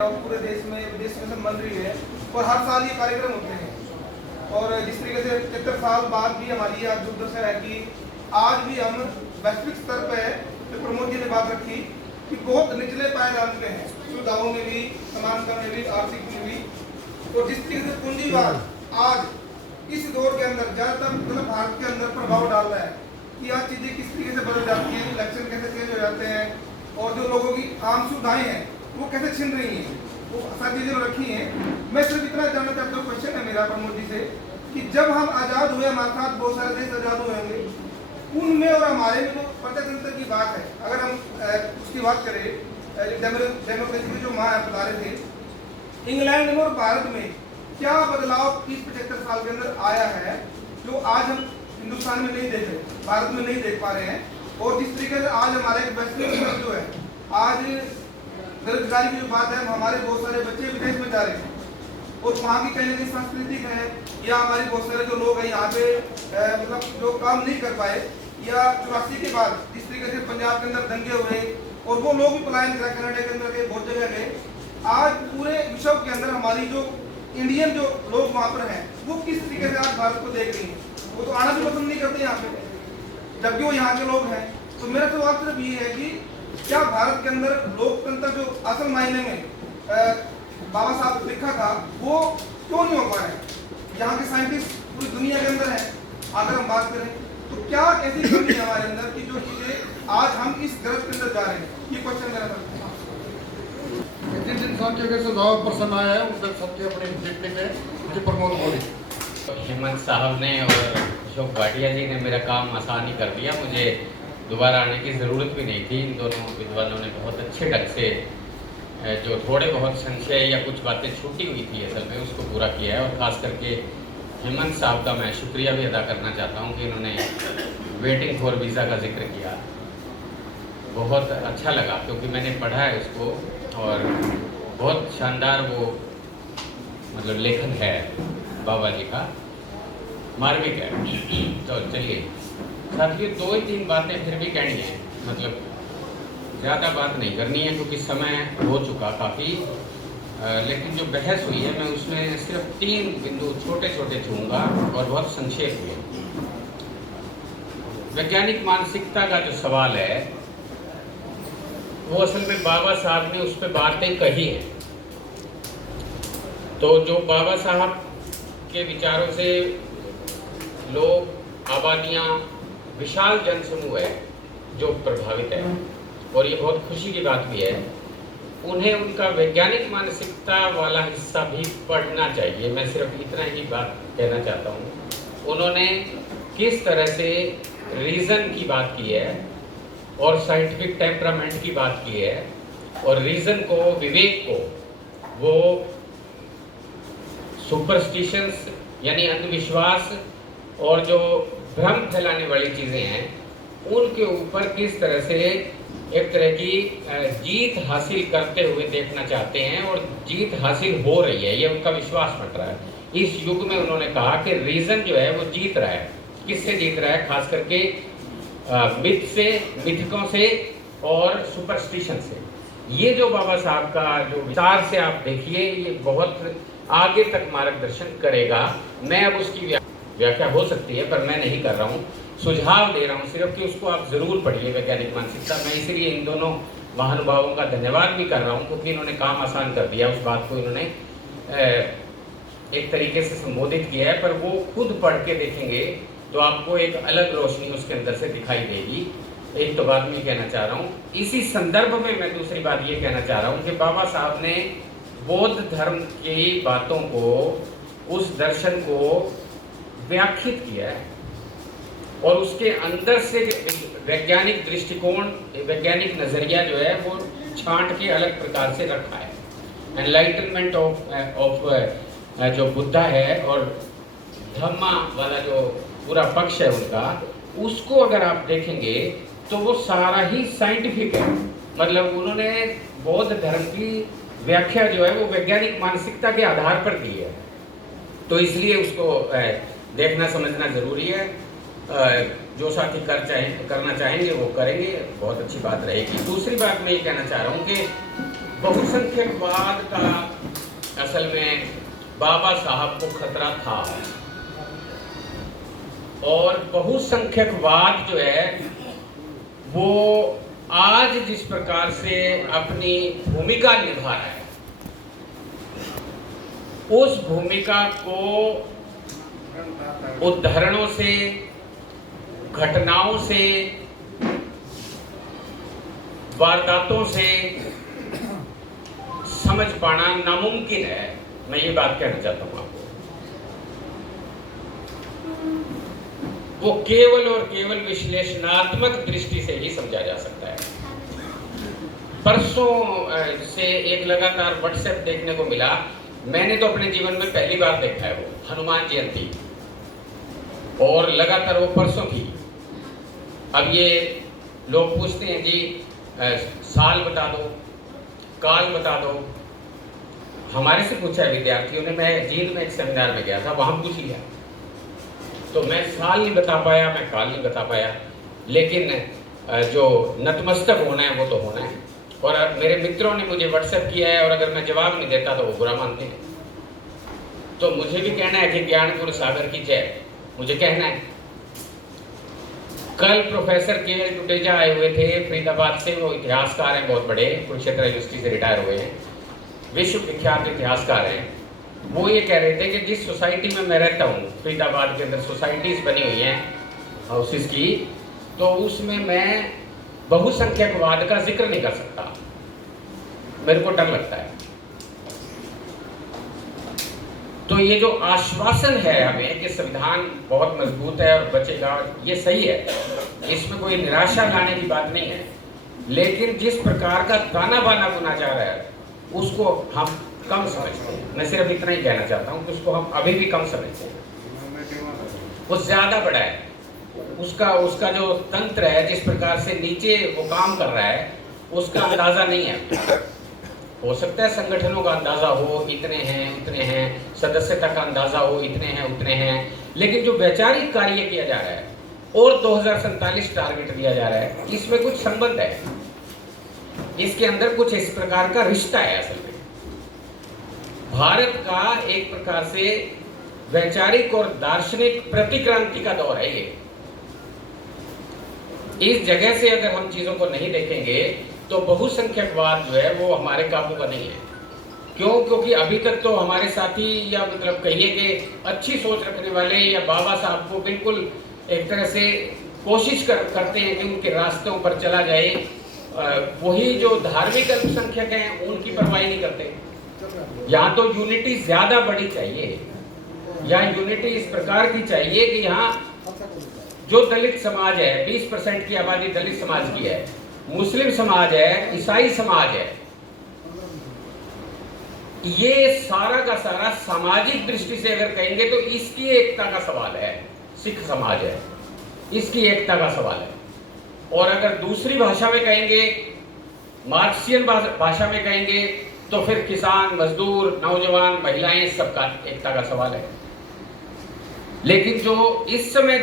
पूरे देश में विदेश में सब बन रही है और हर साल ये कार्यक्रम होते हैं। और जिस तरीके से 73 साल बाद भी हमारी आज दुर्दशा है कि आज भी हम वैश्विक स्तर पर जो प्रमोद जी ने बात रखी कि बहुत निचले पायदान पे हैं, सुविधाओं में भी, समानता में भी, आर्थिक में भी। और जिस तरीके से पूंजीवाद आज इस दौर के अंदर ज़्यादातर मतलब भारत के अंदर प्रभाव डाल रहा है कि आज चीज़ें किस तरीके से बदल जाती हैं, इलेक्शन कैसे चेंज हो जाते हैं और जो लोगों की आम सुविधाएँ हैं वो कैसे छिन रही हैं, वो सारी चीज़ें रखी हैं। मैं सिर्फ इतना जानना चाहता हूँ, क्वेश्चन है मेरा प्रमोद जी से कि जब हम आज़ाद हुए, हमारे साथ बहुत सारे देश आज़ाद हुए होंगे, उनमें और हमारे में जो प्रजातंत्र की बात है, अगर हम उसकी बात करें, डेमोक्रेसी की जो माँ बता रहे थे, इंग्लैंड में और भारत में क्या बदलाव 30-75 साल के अंदर आया है जो आज हम हिंदुस्तान में नहीं देख रहे, भारत में नहीं देख पा रहे हैं। और जिस तरीके से आज हमारे एक वैश्विक जो है, आज बेरोजगारी की जो बात है, हमारे बहुत सारे बच्चे विदेश में जा रहे हैं और वहाँ की कहीं ना कहीं सांस्कृतिक है या हमारे बहुत सारे जो लोग हैं यहाँ पे मतलब जो काम नहीं कर पाए, या 84 के बाद जिस तरीके से पंजाब के अंदर दंगे हुए और वो लोग भी पलायन करा, कनाडा के अंदर गए, बहुत जगह गए। आज पूरे विश्व के अंदर हमारी जो इंडियन जो लोग वहाँ पर हैं वो किस तरीके से आज भारत को देख रही हैं, वो तो आना भी पसंद नहीं करते यहाँ पे, जबकि वो यहाँ के लोग हैं। तो मेरा सवाल सिर्फ ये है कि क्या भारत के अंदर लोकतंत्र जो असल मायने में बाबा साहब लिखा था वो क्यों नहीं हो पा रहा है? यहाँ के साइंटिस्ट पूरी दुनिया के अंदर है, अगर हम बात करें तो क्या ऐसी कमी है हमारे अंदर कि जो चीजें आज हम इस गलत के अंदर जा रहे हैं? ये क्वेश्चन मेरा था। जिस इंसान के अगर सुझाव पसंद आया है उनसे सबके अपने देखने में मुझे प्रमोद बोली हेमंत साहब ने और अशोक भाटिया जी ने मेरा काम आसान ही कर दिया। मुझे दोबारा आने की ज़रूरत भी नहीं थी। इन दोनों विद्वानों ने बहुत अच्छे ढंग से जो थोड़े बहुत संशय या कुछ बातें छूटी हुई थी असल में उसको पूरा किया है। और ख़ास करके हेमंत साहब का मैं शुक्रिया भी अदा करना चाहता हूँ कि इन्होंने वेटिंग फॉर वीज़ा का जिक्र किया। बहुत अच्छा लगा क्योंकि मैंने पढ़ा है उसको और बहुत शानदार वो मतलब लेखन है बाबा जी का, मार्मिक है। तो चलिए साथियों, 2-3 बातें फिर भी कहनी है, मतलब ज़्यादा बात नहीं करनी है क्योंकि समय हो चुका काफ़ी। लेकिन जो बहस हुई है मैं उसमें सिर्फ 3 बिंदु छोटे छोटे छूँगा और बहुत संक्षेप में। वैज्ञानिक मानसिकता का जो सवाल है वो असल में बाबा साहब ने उस पर बातें कही हैं। तो जो बाबा साहब के विचारों से लोग, आबादियाँ, विशाल जनसमूह है जो प्रभावित है, और ये बहुत खुशी की बात भी है, उन्हें उनका वैज्ञानिक मानसिकता वाला हिस्सा भी पढ़ना चाहिए। मैं सिर्फ इतना ही बात कहना चाहता हूँ। उन्होंने किस तरह से रीज़न की बात की है और साइंटिफिक टेम्परामेंट की बात की है, और रीज़न को, विवेक को, वो सुपरस्टिशंस यानी अंधविश्वास और जो भ्रम फैलाने वाली चीज़ें हैं उनके ऊपर किस तरह से एक तरह की जीत हासिल करते हुए देखना चाहते हैं, और जीत हासिल हो रही है, ये उनका विश्वास बन रहा है। इस युग में उन्होंने कहा कि रीज़न जो है वो जीत रहा है। किससे जीत रहा है? खास करके मिथ से, मिथकों से और सुपरस्टिशन से। ये जो बाबा साहब का जो विचार से आप देखिए, ये बहुत आगे तक मार्गदर्शन करेगा। मैं अब उसकी व्याख्या हो सकती है पर मैं नहीं कर रहा हूँ, सुझाव दे रहा हूँ सिर्फ कि उसको आप ज़रूर पढ़िए, वैज्ञानिक मानसिकता। मैं इसलिए इन दोनों महानुभावों का धन्यवाद भी कर रहा हूँ क्योंकि इन्होंने काम आसान कर दिया। उस बात को इन्होंने एक तरीके से संबोधित किया है, पर वो खुद पढ़ के देखेंगे तो आपको एक अलग रोशनी उसके अंदर से दिखाई देगी। एक तो बात मैं कहना चाह रहा हूँ। इसी संदर्भ में मैं दूसरी बात ये कहना चाह रहा हूँ कि बाबा साहब ने बौद्ध धर्म की बातों को, उस दर्शन को व्याख्यात किया है और उसके अंदर से वैज्ञानिक दृष्टिकोण, वैज्ञानिक नज़रिया जो है वो छांट के अलग प्रकार से रखा है। एनलाइटनमेंट ऑफ जो बुद्धा है और धम्मा वाला जो पूरा पक्ष है उनका, उसको अगर आप देखेंगे तो वो सारा ही साइंटिफिक है। मतलब उन्होंने बौद्ध धर्म की व्याख्या जो है वो वैज्ञानिक मानसिकता के आधार पर दी है। तो इसलिए उसको देखना समझना ज़रूरी है। जो साथी करना चाहेंगे वो करेंगे, बहुत अच्छी बात रहेगी। दूसरी बात मैं ये कहना चाह रहा हूँ कि बहुसंख्यकवाद का असल में बाबा साहब को खतरा था, और बहुसंख्यकवाद जो है वो आज जिस प्रकार से अपनी भूमिका निभा रहा है, उस भूमिका को उदाहरणों से, घटनाओं से, वारदातों से समझ पाना नामुमकिन है। मैं ये बात कहना चाहता हूं आपको। वो केवल और केवल विश्लेषणात्मक दृष्टि से ही समझा जा सकता है। परसों से एक लगातार व्हाट्सएप देखने को मिला। मैंने तो अपने जीवन में पहली बार देखा है, वो हनुमान जयंती, और लगातार वो परसों थी। अब ये लोग पूछते हैं जी साल बता दो, काल बता दो। हमारे से पूछा है विद्यार्थियों ने। मैं जींद में एक सेमिनार में गया था, वहां पूछ लिया, तो मैं साल नहीं बता पाया, मैं काल नहीं बता पाया, लेकिन जो नतमस्तक होना है वो तो होना है। और मेरे मित्रों ने मुझे व्हाट्सएप किया है, और अगर मैं जवाब नहीं देता तो वो बुरा मानते हैं। तो मुझे भी कहना है कि ज्ञानपुर सागर की जय, मुझे कहना है। कल प्रोफेसर के टुटेजा आए हुए थे फरीदाबाद से। वो इतिहासकार हैं, बहुत बड़े, कुरुक्षेत्र यूनिवर्सिटी से रिटायर हुए हैं, विश्व विख्यात इतिहासकार हैं। वो ये कह रहे थे कि जिस सोसाइटी में मैं रहता हूँ, फरीदाबाद के अंदर सोसाइटीज बनी हुई हैं हाउसेस की, तो उसमें मैं बहुसंख्यकवाद का जिक्र नहीं कर सकता, मेरे को डर लगता है। तो ये जो आश्वासन है हमें कि संविधान बहुत मजबूत है और बचेगा, ये सही है, इसमें कोई निराशा लाने की बात नहीं है। लेकिन जिस प्रकार का ताना बाना बुना जा रहा है उसको हम कम समझते हैं। मैं सिर्फ इतना ही कहना चाहता हूँ कि उसको हम अभी भी कम समझते हैं। वो ज्यादा बड़ा है, उसका जो तंत्र है, जिस प्रकार से नीचे वो काम कर रहा है, उसका अंदाजा नहीं है। हो सकता है संगठनों का अंदाजा हो, इतने हैं उतने हैं, सदस्यता का अंदाजा हो, इतने हैं उतने हैं, लेकिन जो वैचारिक कार्य किया जा रहा है और 2047 टारगेट दिया जा रहा है, इसमें कुछ संबंध है, इसके अंदर कुछ इस प्रकार का रिश्ता है। असल में भारत का एक प्रकार से वैचारिक और दार्शनिक प्रतिक्रांति का दौर है ये। इस जगह से अगर हम चीजों को नहीं देखेंगे तो बहुसंख्यकवाद जो है वो हमारे काबू का नहीं है। क्यों? क्योंकि अभी तक तो हमारे साथी, या मतलब कहिए कि अच्छी सोच रखने वाले, या बाबा साहब को बिल्कुल एक तरह से कोशिश करते हैं कि उनके रास्तों पर चला जाए। वही जो धार्मिक अल्पसंख्यक हैं उनकी परवाह नहीं करते। यहाँ तो यूनिटी ज्यादा बड़ी चाहिए, या यूनिटी इस प्रकार की चाहिए कि यहाँ जो दलित समाज है, 20% की आबादी दलित समाज की है, मुस्लिम समाज है, ईसाई समाज है, ये सारा का सारा सामाजिक दृष्टि से अगर कहेंगे तो इसकी एकता का सवाल है। सिख समाज है, इसकी एकता का सवाल है। और अगर दूसरी भाषा में कहेंगे, मार्क्सियन भाषा में कहेंगे, तो फिर किसान, मजदूर, नौजवान, महिलाएं, सबका एकता का सवाल है। लेकिन जो इस समय